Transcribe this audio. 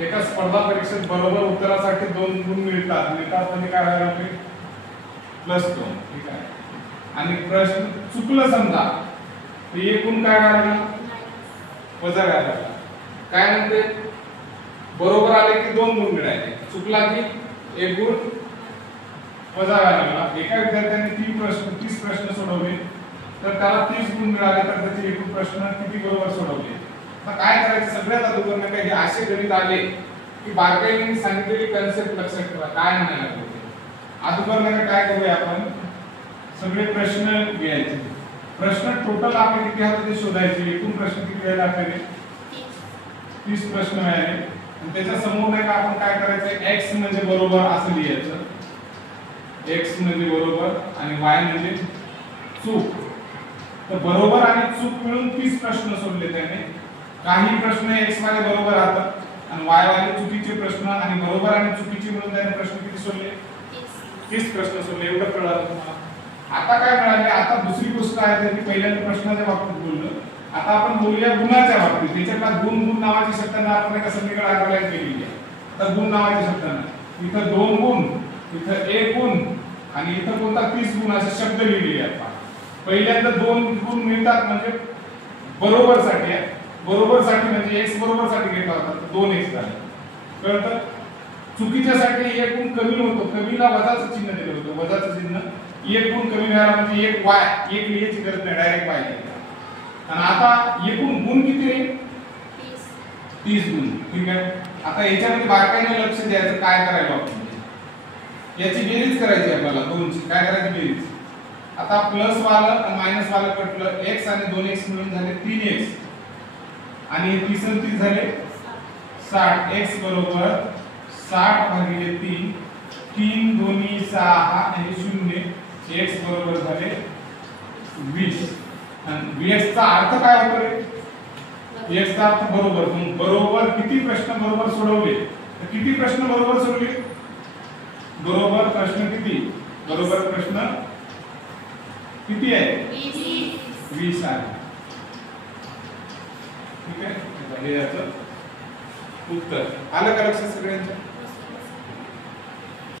एका स्पर्धा परीक्षेत बरोबर उत्तरासाठी 2 गुण मिळतात म्हणजे काय व्हायला पाहिजे +2 ठीक आहे आणि प्रश्न चुकलं समजा तर एकूण काय व्हायला वजा व्हायला काय म्हणते बरोबर आले की 2 गुण मिळाले चुकला की 1 गुण वजा व्हायला एका विद्यार्थ्याने 30 प्रश्न सोडवले तर त्याला 30 गुण मिळाले तर त्याचे एकूण प्रश्न किती बरोबर सोडवले आता काय करायचं सगळ्यात अगोदर काही असे गणित आले की बारकाईने सांगितलेली कन्सेप्ट लक्षात ठेवा काय म्हणायला लागले अगोदर काय करूया आपण सगळे प्रश्न घ्यायचे प्रश्न टोटल आपण किती आहेत ते शोधायचे एकूण प्रश्न किती व्हायला आपल्याला 30 प्रश्न मिळाले आणि त्याच्या समोर नाही का आपण काय करायचं x म्हणजे बरोबर असं लिहायचं x म्हणजे बरोबर आणि y म्हणजे चूक तर बरोबर आणि चूक मिळून 30 प्रश्न सोडले त्याने काही प्रश्न x वाले बरोबर राहतात आणि y वाले चुकीचे प्रश्न आणि बरोबर आणि चुकीचे मिळून त्याने प्रश्न किती सोडले 30 प्रश्न सोडले एवढं कळलं तुम्हाला आता काय मिळाले आता दुसरी गोष्ट आहे की पहिल्यांदा प्रश्नाच्या बाबतीत बोललो आता आपण बोलूया गुणाच्या बाबतीत त्याच्यातला गुण नावाची शब्दांना आपण एका समीकरण अंडरलाईन केलेली आहे तर गुण नावाच्या शब्दांना इथं 2 गुण इथं 1 गुण आणि इथं कोणता 30 गुण असे शब्द लिहिलेले आहेत पहिल्यांदा 2 गुण मिळतात म्हणजे बरोबर साठी आहे बरोबर साठी म्हणजे x बरोबर साठी घेतला होता 2x झाले कळतं चुकीच्या साठी 1 गुण कमी होतो कमीला वजाचं चिन्ह दिलं होतं वजाचं चिन्ह 1 गुण कमी झाला म्हणजे 1 y 1 लिहायची गरज नाही डायरेक्ट y लिहायचं आणि आता एकूण गुण किती आहे 30 गुण ठीक आहे आता याच्यामध्ये बारकाईने लक्ष द्यायचं काय करायला आपण याची बेरीज करायची आपल्याला दोनची काय करायची बेरीज आता प्लस वाला आणि मायनस वाला कटलं x आणि 2x मिळून झाले 3x आणि 30 आणि 30 झाले 60 x बरोबर 60 भागिले 3 3 दोन्ही 6 आणि 0 x बरोबर झाले 20 आणि vx चा अर्थ काय होतो रे x चा अर्थ बरोबर मग बरोबर किती प्रश्न बरोबर सोडवले तर किती प्रश्न बरोबर सोडवले बरोबर प्रश्न किती बरोबर प्रश्न किती आहे 20 आहे ठीक आहे हे याचं उत्तर आलं का लक्षात सगळ्यांच्या